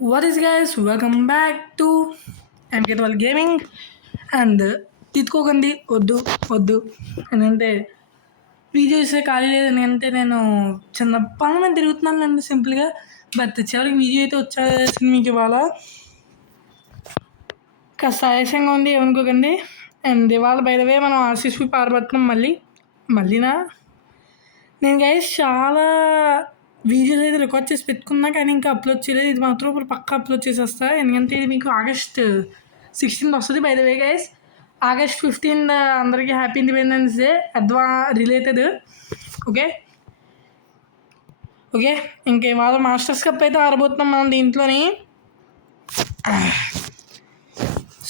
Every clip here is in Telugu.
What is guys? Welcome back to MK12 Gaming and తిట్టుకోకండి వద్దు వద్దు అని అంటే వీడియో చేసే ఖాళీ లేదని అంటే నేను చిన్న పనుల మీద తిరుగుతున్నాను అండి సింపుల్గా. బట్ చివరికి వీడియో అయితే వచ్చేసింది మీకు ఇవాళ. కాస్త ఆయాసంగా ఉంది ఏమనుకోకండి. అండ్ ఇవాళ బై ద వే మనం ఆర్సీసీ పారబడుతున్నాం మళ్ళీనా. నేను గైస్ చాలా వీడియోస్ అయితే రికార్డ్ చేసి పెట్టుకున్నా కానీ ఇంకా అప్లోడ్ చేయలేదు. ఇది మాత్రం ఇప్పుడు పక్కా అప్లోడ్ చేసేస్తా, ఎందుకంటే ఇది మీకు August 16th వస్తుంది. By the way guys, August 15th అందరికీ happy independence day related. Okay okay ఇంకా ఇవాళ మాస్టర్స్ కప్ అయితే ఆడబోతున్నాం మనం దీంట్లోని.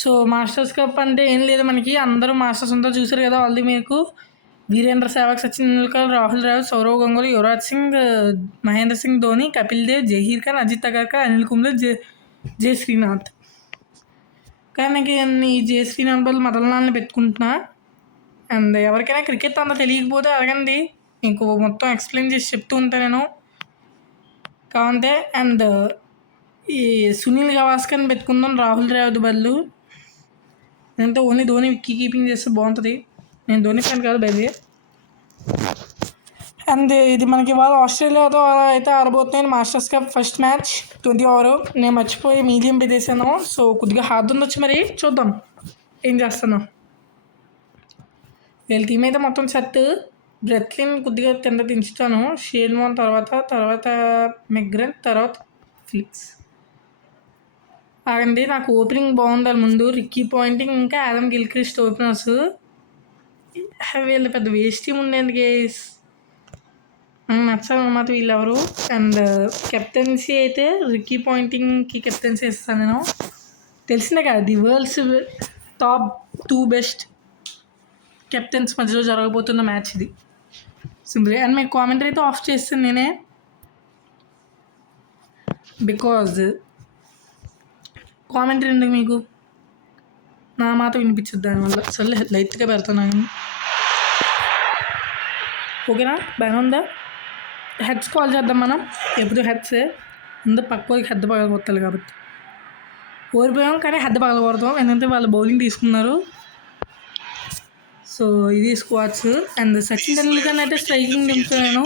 సో మాస్టర్స్ కప్ అంటే ఏం లేదు, మనకి అందరూ మాస్టర్స్ అంతా చూసారు కదా ఆల్రెడీ. మీకు వీరేంద్ర సెహ్వాగ్, సచిన్ టెండూల్కర్, రాహుల్ ద్రావిడ్, సౌరవ్ గంగూలీ, యువరాజ్ సింగ్, మహేంద్ర సింగ్ ధోని, కపిల్ దేవ్, జహీర్ ఖాన్, అజిత్ అగర్కర్, అనిల్ కుంబ్లే, జే శ్రీనాథ్. కానీ నాకు ఈ జే శ్రీనాథ్ బదులు మదన్లాల్ని పెట్టుకుంటున్నా. అండ్ ఎవరికైనా క్రికెట్ అంతా తెలియకపోతే అడగండి, ఇంకో మొత్తం ఎక్స్ప్లెయిన్ చేసి చెప్తూ ఉంటాను నేను కావంటే. అండ్ ఈ సునీల్ గవాస్కర్ని పెట్టుకుందాం రాహుల్ ద్రావిడ్ బదులు. అంటే ఓన్లీ ధోని విక్కీ కీపింగ్ చేస్తే బాగుంటుంది. నేను ధోని ఫ్యాన్ కాదు బై ది వే. అండ్ ఇది మనకి ఇవాళ ఆస్ట్రేలియాతో అయితే ఆడబోతున్నాయి masters cup first match 20 over. నేను మర్చిపోయి మీడియం పెట్టేసాను, సో కొద్దిగా హార్డ్ ఉండొచ్చు, మరి చూద్దాం ఏం చేస్తాను. వీళ్ళ టీం అయితే మొత్తం సెట్. బ్రెత్లిన్ కొద్దిగా కింద దించుతాను, షేన్ వాన్ తర్వాత మెగ్రెన్, తర్వాత ఫిలిప్స్. ఆగండి, నాకు ఓపెనింగ్ బాగుండాలి ముందు. రిక్కీ పాయింటింగ్ ఇంకా ఆడమ్ గిల్క్రిస్ట్ ఓపెనర్స్. వీళ్ళు పెద్ద వేస్ట్ టీం ఉండేది గేస్, నచ్చాలన్నమాట వీళ్ళెవరు. అండ్ కెప్టెన్సీ అయితే రిక్కీ పాయింటింగ్కి కెప్టెన్సీ ఇస్తాను నేను. తెలిసిందే కదా, the world's top 2 best captains మధ్యలో జరగబోతున్న మ్యాచ్ ఇది సింపుల్గా. అండ్ మీకు కామెంటరీ అయితే ఆఫ్ చేస్తాను నేనే, బికాజ్ కామెంటరీ ఎందుకు మీకు, నా మాట వినిపించద్దు దానివల్ల. సరే లైట్గా పెడతాను. ఓకేనా, బాగానే ఉందా? హెడ్స్ కాల్ చేద్దాం మనం. ఎప్పుడు హెడ్సే అందరూ పక్క వాళ్ళకి హెడ్ పగలగొట్టాలి కాబట్టి. ఓడిపోయాం కానీ హెడ్ పగలగొడతాం, ఎందుకంటే వాళ్ళు బౌలింగ్ తీసుకున్నారు. సో ఇది స్క్వాడ్స్. అండ్ సచిన్ టెండూల్కర్ అయితే స్ట్రైకింగ్ దింపుతున్నాను.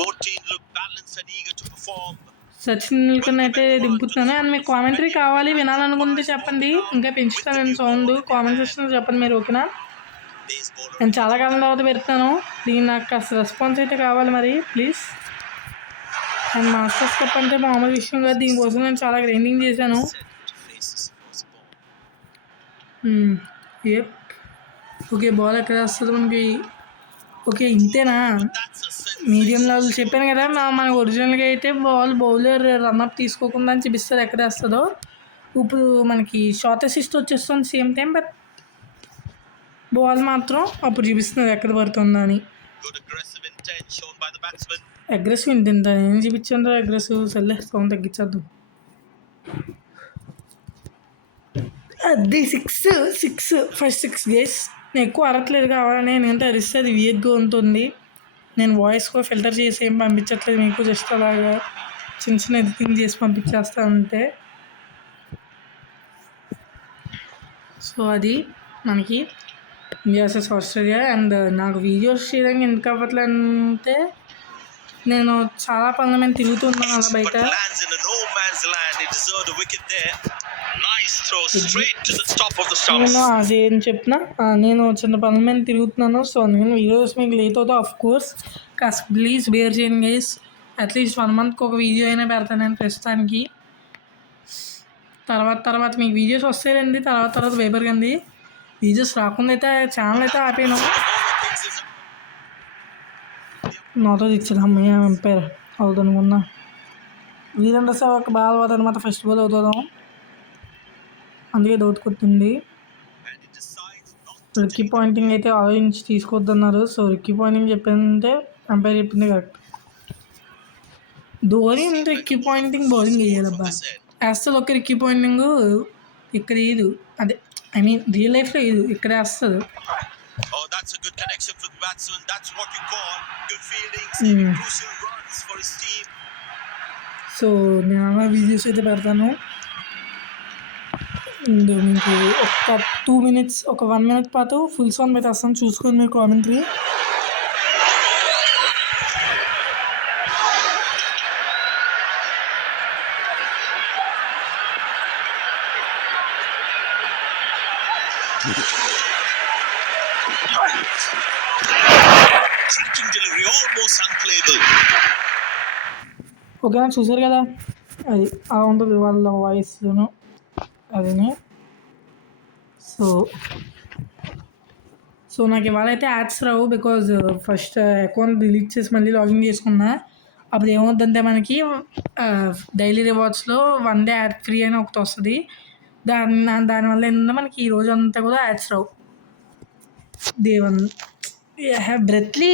అండ్ మీకు కామెంటరీ కావాలి వినాలనుకుంటే చెప్పండి, ఇంకా పెంచుతాను నేను సౌండ్. కామెంట్ సెక్షన్లో చెప్పండి మీరు, ఓకేనా? నేను చాలా కాలం తర్వాత పెడతాను, దీన్ని నాకు కాస్త రెస్పాన్స్ అయితే కావాలి మరి ప్లీజ్. అండ్ మాస్టర్స్ కప్ అంటే మామూలు విషయం కాదు, దీనికోసం నేను చాలా గ్రైండింగ్ చేశాను. ఓకే, బాల్ ఎక్కడ వస్తుంది మనకి? ఓకే ఇంతేనా, మీడియం లెవెల్ చెప్పాను కదా. మనకు ఒరిజినల్గా అయితే బౌలర్ రన్అప్ తీసుకోకుండా అని చూపిస్తుంది ఎక్కడ వస్తుందో. ఇప్పుడు మనకి షార్ట్ అసిస్ట్ వచ్చేస్తుంది సేమ్ టైం, బట్ బాల్ మాత్రం అప్పుడు చూపిస్తుంది ఎక్కడ పడుతుందా అని. అగ్రెసివ్ ఇంత నేను చూపించాను అగ్రెసివ్. సర్లే సౌండ్ తగ్గించేద్దాం. అది 6 ఫస్ట్ 6 గేస్. నేను ఎక్కువ అరట్లేదు కావాలని, ఎందుకంటే అరిస్తే అది వియర్గా ఉంటుంది. నేను వాయిస్ కూడా ఫిల్టర్ చేసి ఏం పంపించట్లేదు మీకు, జస్ట్ అలాగా చిన్న ఎడిటింగ్ చేసి పంపించేస్తా అంతే. సో అది మనకి ఇండియా వర్సెస్ ఆస్ట్రేలియా. అండ్ నాకు వీడియోస్ చేయడానికి ఎందుకు అవ్వట్లేదంటే నేను చాలా పనుల మీద తిరుగుతున్నాను అలా బయట. నేను అదేం చెప్పినా, నేను చిన్న పనుల మీద తిరుగుతున్నాను. సో అందుకని వీడియోస్ మీకు లేట్ అవుతా ఆఫ్ కోర్స్. కాస్త ప్లీజ్ బేర్ చేయండి గైస్. అట్లీస్ట్ 1 monthకి ఒక వీడియో అయినా పెడతాను నేను ప్రస్తుతానికి. తర్వాత మీకు వీడియోస్ వస్తాయండి, తర్వాత భయపడకండి. వీడియోస్ రాకుండా అయితే ఛానల్ అయితే ఆపేను. నాతో ఇచ్చాడు అమ్మయ్య ఎంపైర్ అవుతుంది అనుకున్నా. వీరేంద్ర సెహ్వాగ్ బాగా అవుతుంది అనమాట, ఫస్ట్ బాల్ అవుతుందాం, అందుకే డౌట్ కొట్టింది. రిక్కీ పాయింటింగ్ అయితే ఆలోచించి తీసుకోవద్దన్నారు. సో రిక్కీ పాయింటింగ్ చెప్పిందంటే ఎంపైర్ చెప్పింది కరెక్ట్. ధోని అంటే రిక్కీ పాయింటింగ్ బౌలింగ్ వేయాలబ్బా, వేస్తుంది. ఒక రిక్కీ పాయింటింగ్ ఇక్కడ వేయదు, అదే ఐ మీన్ రియల్ లైఫ్లో వేయదు, ఇక్కడే వేస్తుంది. సో నేను అలా వీడియోస్ అయితే పెడతాను. మీకు ఒక 2 మినిట్స్, ఒక 1 మినిట్ పాటు ఫుల్ సౌండ్ పెట్టేస్తాను, చూసుకొని మీరు కామెంటరీ. ఓకేనా, చూసారు కదా, అది అలా ఉంటుంది వాళ్ళ వాయిస్ను అదిని. సో నాకు ఇవాళ అయితే ads Rao, because first account delete చేసి మళ్ళీ లాగిన్ చేసుకున్నా. అప్పుడు ఏమవుతుందంటే మనకి డైలీ రివార్డ్స్లో 1 డే యాడ్ ఫ్రీ అని ఒకటి వస్తుంది. దానివల్ల ఏంటంటే మనకి ఈ రోజు అంతా కూడా యాడ్స్ రావు. దేవన్ బ్రెత్లీ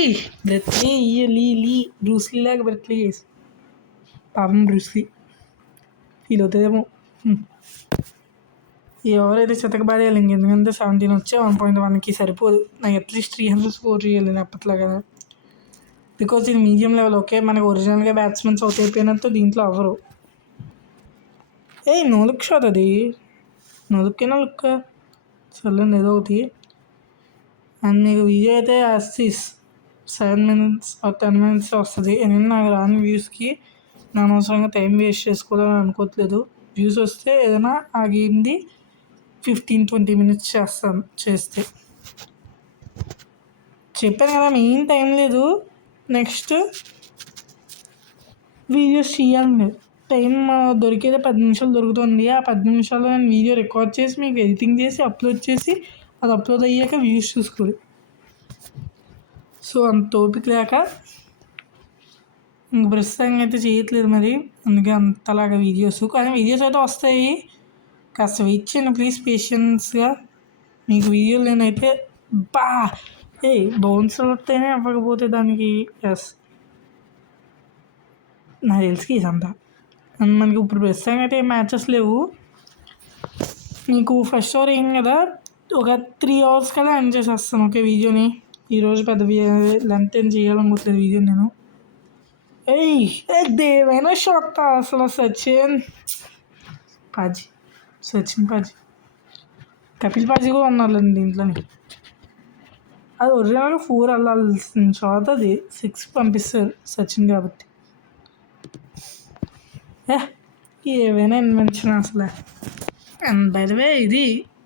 బ్రూస్లీ లాగా బ్రెత్లీ చేసి పాపం బ్రూస్లీ ఫీల్ అవుతుందేమో. ఎవరైతే చెతకబాదేయాలి ఎందుకంటే 17 వచ్చే 1.1కి సరిపోదు. నాకు అట్లీస్ట్ 300 స్కోర్ చేయాలి నేను అప్పట్లాగా, బికాజ్ ఇది మీడియం లెవెల్. ఓకే, మనకు ఒరిజినల్గా బ్యాట్స్మెన్స్ అవుట్ అయిపోయినట్టు దీంట్లో అవ్వరు. నో లుక్ షాట్, అది నో లుక్ చల్లండి ఏదో ఒకటి. అండ్ మీకు వీడియో అయితే అసిస్ 7 మినిట్స్ ఆర్ 10 మినిట్స్ వస్తుంది. నేను నాకు రాని వ్యూస్కి నా అనవసరంగా టైం వేస్ట్ చేసుకోవాలని అనుకోవట్లేదు. వ్యూస్ వస్తే ఏదైనా ఆ గేమ్ది 15-20 మినిట్స్ చేస్తాను. చేస్తే చెప్పాను కదా, మెయిన్ టైం లేదు. నెక్స్ట్ వీడియోస్ చేయాలి, టైం దొరికేదే 10 నిమిషాలు దొరుకుతుంది. ఆ 10 నిమిషాల్లో నేను వీడియో రికార్డ్ చేసి మీకు ఎడిటింగ్ చేసి అప్లోడ్ చేసి, అది అప్లోడ్ అయ్యాక వ్యూస్ చూసుకోవాలి. సో అంత ఓపిక లేక ఇంక ప్రస్తుతంగా అయితే చేయట్లేదు మరి, అందుకే అంతలాగా వీడియోస్. కానీ వీడియోస్ అయితే వస్తాయి, కాస్త వెయిట్ చేయండి ప్లీజ్, పేషెన్స్గా. మీకు వీడియోలు నేనైతే బౌన్సర్ వస్తేనే అవ్వకపోతే దానికి నాకు తెలుసు ఇదంతా. అండ్ మనకి ఇప్పుడు ప్రస్తుతంగా అయితే మ్యాచెస్ లేవు. మీకు ఫస్ట్ ఓవర్ ఏం కదా, ఒక 3 hours కల్లా ఎండ్ చేసేస్తాను. ఓకే, వీడియోని ఈరోజు పెద్ద లెంత్ ఏం చేయాలనుకోవట్లేదు వీడియో నేను. దేవైనా షాట్ అసలు సచిన్ పాజీ కపిల్ పాజీ కూడా ఉన్నారులేండి దీంట్లోని. అది ఒరిజినల్గా 4 వెళ్ళాల్సిన షాట్, అది 6 పంపిస్తారు సచిన్ కాబట్టి. ఏవైనా ఇన్వెన్షన్ అసలు. అండ్ బై ద వే ఇది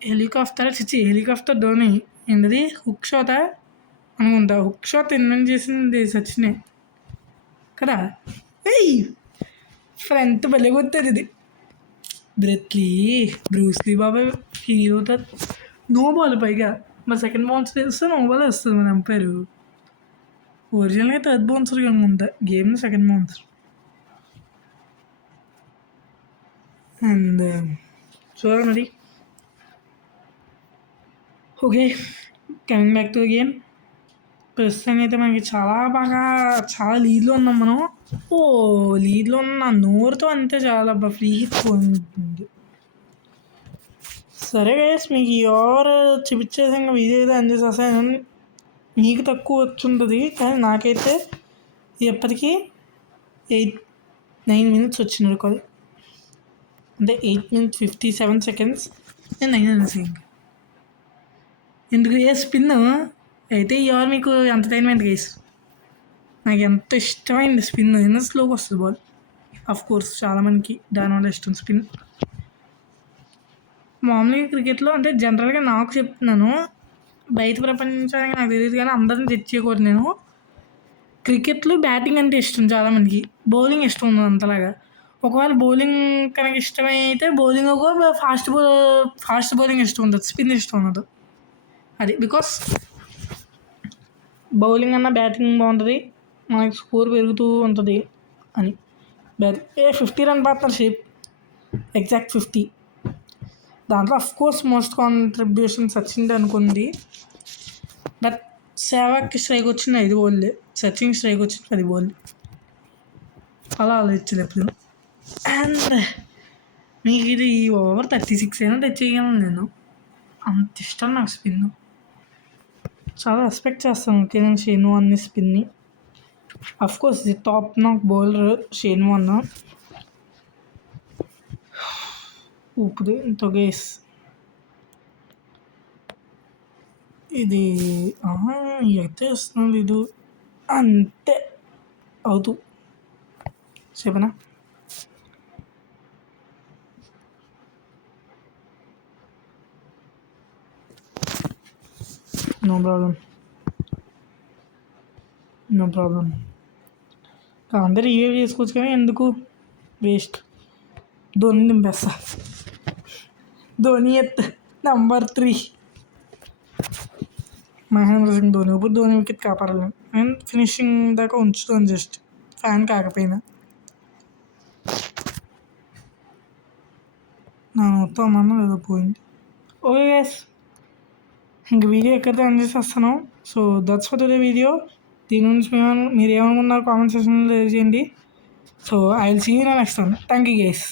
హెలికాప్టర్ ధోని ఏంటది హుక్ షాట్ అనుకుంటా. హుక్ షాట్ ఇన్వెంట్ చేసింది సచినే కదా. ఫ్రంట్ భలే కొట్టేది ఇది. బ్రూస్లీ బాబాయ్ ఫీల్ అవుతుంది. నో బాల్ పైగా మా సెకండ్ బౌన్సర్ వేస్తే నో బాల్ వస్తుంది మన ఎంపైర్. ఒరిజినల్గా థర్డ్ బౌన్సర్ అనుకుంటా గేమ్లో, సెకండ్ బౌన్సర్. అండ్ చూడండి మరి. Okay, coming back to the game. ప్రస్తుతంగా అయితే మనకి చాలా లీడ్లో ఉన్నాం మనం. లీడ్లో ఉన్న నోరుతో అంతే చాలా ఫ్రీ హిట్ పోయింది. సరే గైస్, మీకు ఈ ఓవర్ చూపించేసి ఇంకా వీడియో అయితే ఎండ్ చేసేసాను. మీకు తక్కువ వచ్చి ఉంటుంది, కానీ నాకైతే ఎప్పటికీ 9 minutes వచ్చింది రికార్డ్. అంటే 8 minutes 57 seconds, 9 minutes. ఎందుకు స్పిన్ అయితే ఈ ఓవర్ మీకు ఎంటర్టైన్మెంట్ గైస్. నాకు ఎంత ఇష్టమైంది స్పిన్, ఎంత స్లోగా వస్తుంది బాల్. కోర్స్ చాలామందికి దానివల్ల ఇష్టం స్పిన్. మామూలుగా క్రికెట్లో అంటే జనరల్గా నాకు చెప్తున్నాను, బయట ప్రపంచానికి నాకు తెలియదు కానీ అందరిని తెచ్చేయకూడదు నేను. క్రికెట్లో బ్యాటింగ్ అంటే ఇష్టం చాలామందికి, బౌలింగ్ ఇష్టం ఉండదు అంతలాగా. ఒకవేళ బౌలింగ్ కనుక ఇష్టమైతే బౌలింగ్ ఒక ఫాస్ట్ బౌలింగ్ ఇష్టం ఉంటుంది, స్పిన్ ఇష్టం ఉండదు. అది బికాస్ బౌలింగ్ అన్న బ్యాటింగ్ బాగుంటుంది, మనకి స్కోర్ పెరుగుతూ ఉంటుంది అని. 50 run పార్ట్నర్షిప్, ఎగ్జాక్ట్ 50. దాంట్లో అఫ్కోర్స్ మోస్ట్ కాంట్రిబ్యూషన్ సచిన్ అనుకుంది. బట్ సేవాగ్కి స్ట్రైక్ వచ్చింది 5 balls, సచిన్ స్ట్రైక్ వచ్చింది 10 balls. అలా ఆలోచించలేదు ఎప్పుడు. అండ్ మీకు ఇది ఓవర్ 36 అయినా తెచ్చేయగలను నేను, అంత ఇష్టం నాకు స్పిన్. చాలా రెస్పెక్ట్ చేస్తాను ఓకే నేను షేన్ వార్న్ స్పిన్ని. అఫ్కోర్స్ ఇది టాప్ నాక్ బౌలర్ షేన్ వార్న్. ఇప్పుడు ఇంత గేస్ ఇది అయితే వస్తుంది ఇది అంతే అవుతూ చెప్పనా. No problem, no problem. అందరు ఇవే చేసుకోవచ్చు కానీ ఎందుకు వేస్ట్. ధోని నింపేస్తా, ధోని ఎత్ నంబర్ 3 మహేంద్ర సింగ్ ధోని. ఇప్పుడు ధోని వికెట్ కాపాడలేను నేను, ఫినిషింగ్ దాకా ఉంచుతాను జస్ట్ ఫ్యాన్ కాకపోయినా. నా మొత్తం అన్న ఏదో పోయింది. ఓకే గైస్, ఇంక వీడియో ఎక్కడితో ఎండ్ చేసేస్తాను. So that's for today video. దీని గురించి మీరు ఏమనుకున్నారు కామెంట్ సెక్షన్లో తెలియజేయండి. So I will see you next one. Thank you guys.